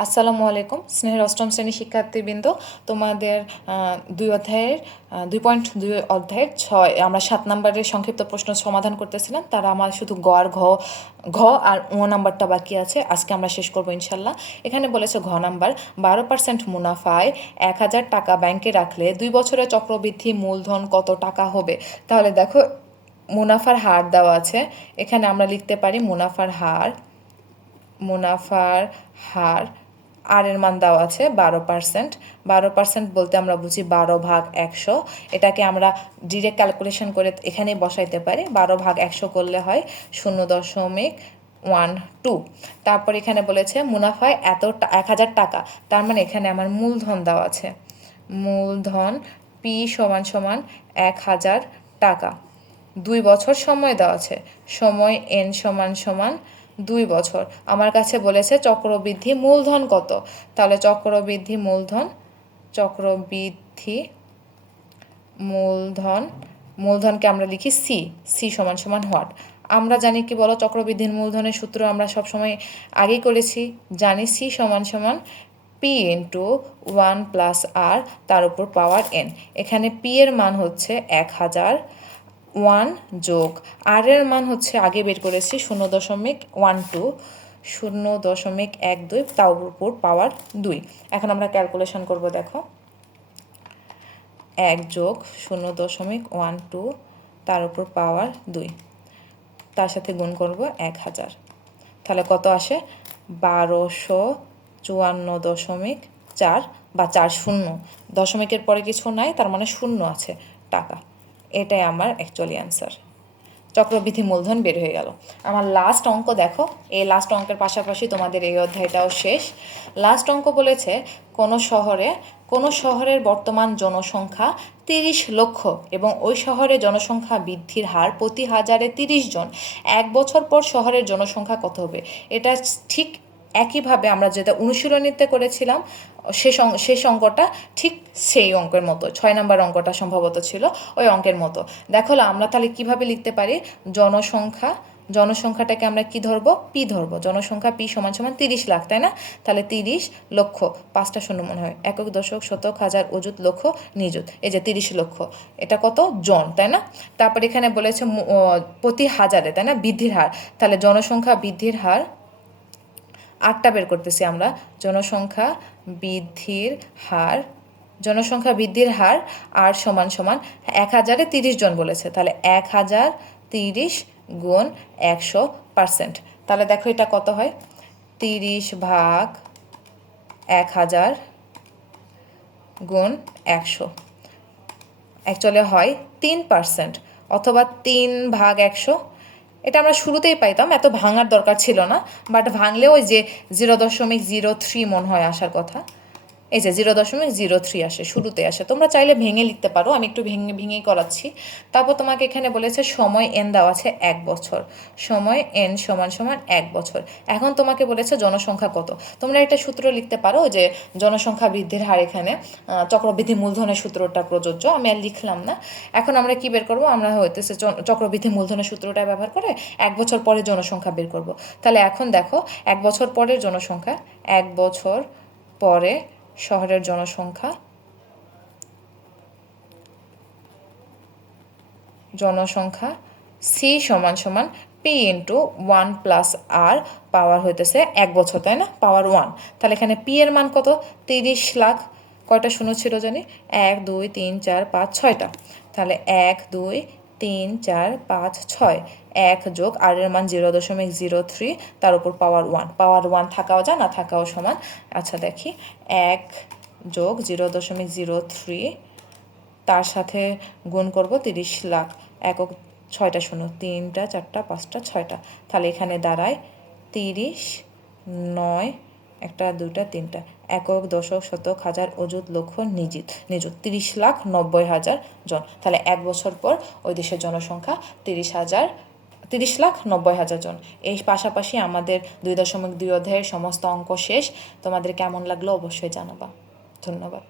আসসালামু আলাইকুম স্নেহের অষ্টম শ্রেণীর শিক্ষার্থীবৃন্দ, তোমাদের 2.2 অধ্যায়ের 6 আমরা 7 নম্বরের সংক্ষিপ্ত প্রশ্ন সমাধান করতেছিলাম। তারা আমার শুধু গ আর ঘ আর ও নাম্বারটা বাকি আছে, আজকে আমরা শেষ করবো ইনশাল্লাহ। এখানে বলেছে ঘ নাম্বার, 12% মুনাফায় 1000 টাকা ব্যাংকে রাখলে 2 বছরের চক্রবৃদ্ধি মূলধন কত টাকা হবে। তাহলে দেখো, মুনাফার হার দেওয়া আছে, এখানে আমরা লিখতে পারি মুনাফার হার আর এর মান দেওয়া আছে 12%। 12% বলতে আমরা বুঝি 12/100। এটাকে আমরা ডিরেক্ট ক্যালকুলেশন করে এখানে বসাইতে পারি। 12/100 করলে হয় 0.12। তারপর এখানে বলেছে মুনাফায় 1000 টাকা, তার মানে এখানে আমার মূলধন দেওয়া আছে, মূলধন পি = 1000 টাকা। 2 বছর সময় দেওয়া আছে, সময় n = 2 বছর। আমার কাছে বলেছে চক্রবৃদ্ধি মূলধন কত, তাহলে চক্রবৃদ্ধি মূলধনকে আমরা লিখি সি = হোয়াট। আমরা জানি কি বলো, চক্রবৃদ্ধির মূলধনের সূত্র আমরা সবসময় আগেই করেছি, জানি সি = পি ইন্টু 1+r তার উপর পাওয়ার n। এখানে পি এর মান হচ্ছে 1000, 1 যোগ আর এর মান হচ্ছে আগে বের করেছি 0.12 তার উপর পাওয়ার 2। এখন আমরা ক্যালকুলেশন করব, দেখো 1 যোগ 0.12 তার উপর পাওয়ার 2, তার সাথে গুণ করব 1000, তাহলে কত আসে 1254.4 বা 40, দশমিকের পরে কিছু নাই, তার মানে শূন্য আছে টাকা। এটাই আমার অ্যাকচুয়ালি অ্যান্সার। চক্রবৃদ্ধি মূলধন বের হয়ে গেল। আমার লাস্ট অঙ্ক দেখো, এই লাস্ট অঙ্কের পাশাপাশি তোমাদের এই অধ্যায়টাও শেষ। লাস্ট অঙ্ক বলেছে কোনো শহরের বর্তমান জনসংখ্যা 30 লক্ষ এবং ওই শহরে জনসংখ্যা বৃদ্ধির হার প্রতি হাজারে 30 জন। 1 বছর পর শহরের জনসংখ্যা কত হবে। এটা ঠিক একইভাবে আমরা যেটা অনুশীলনীতে করেছিলাম শেষ অঙ্কটা ঠিক সেই অঙ্কের মতো, 6 নম্বর অঙ্কটা সম্ভবত ছিল ওই অঙ্কের মতো। দেখো আমরা তাহলে কিভাবে লিখতে পারি, জনসংখ্যাটাকে আমরা কি ধরবো, পি ধরবো। জনসংখ্যা পি = 30 লাখ, তাই না? তাহলে 30 লক্ষ, 5টা শূন্য মনে হয়, একক, দশক, শতক, হাজার, অযুত, লক্ষ, নিযুত, এই যে 30 লক্ষ, এটা কত জন, তাই না? তারপর এখানে বলেছে প্রতি হাজারে, তাই না, বৃদ্ধির হার। তাহলে জনসংখ্যা বৃদ্ধির হার 8টা বের করতেছি আমরা। জনসংখ্যা বৃদ্ধির হার আর = 1000-এ 30 জন বলেছে, তাহলে 1030 গুণ 100%। তাহলে দেখো এটা কত হয়, 30/1000 গুণ 100, অ্যাকচুয়ালি হয় 3% অথবা 3/100। এটা আমরা শুরুতেই পাইতাম, এত ভাঙার দরকার ছিল না, বাট ভাঙলেও ওই যে 0.03 মনে হয় আসার কথা, এই যে 0.03 আসে, শুরুতে আসে। তোমরা চাইলে ভেঙে লিখতে পারো, আমি একটু ভেঙেই করাচ্ছি। তারপর তোমাকে এখানে বলেছে সময় n দেওয়া আছে 1 বছর, সময় n = 1 বছর। এখন তোমাকে বলেছে জনসংখ্যা কত। তোমরা একটা সূত্র লিখতে পারো যে জনসংখ্যা বৃদ্ধির হার, এখানে চক্রবৃদ্ধি মূলধনের সূত্রটা প্রযোজ্য, আমি আর লিখলাম না। এখন আমরা কি বের করব, আমরা হইতেছে চক্রবৃদ্ধি মূলধনের সূত্রটা ব্যবহার করে 1 বছর পরে জনসংখ্যা বের করব। তাহলে এখন দেখো 1 বছর পরের জনসংখ্যা, 1 বছর পরে শহরের জনসংখ্যা সি = পি ইন্টু 1+r পাওয়ার হইতেছে 1 বছর, তাই না, পাওয়ার 1। তাহলে এখানে পি এর মান কত, 30 লাখ। কয়টা শূন্য ছিল জানি, 1 2 3 4 5 6টা। তাহলে 1 2 3 4 5 6, 1 যোগ আর এর মান 0.03 তার উপর পাওয়ার 1 থাকাও যায়, না থাকাও সমান। আচ্ছা দেখি, 1 যোগ 0.03 তার সাথে গুণ করব 30 লাখ, একক, 6টা শূন্য, 3টা 4টা 5টা 6টা। তাহলে এখানে দাঁড়ায় 30, 9, 1টা 2টা 3টা, একক, দশক, শতক, হাজার, অযুত, লক্ষ, নিযুত 30,90,000 জন। তাহলে 1 বছর পর ওই দেশের জনসংখ্যা 30,90,000 জন। এই পাশাপাশি আমাদের 2.2 অধ্যায়ের সমস্ত অঙ্ক শেষ। তোমাদের কেমন লাগলো অবশ্যই জানাবা। ধন্যবাদ।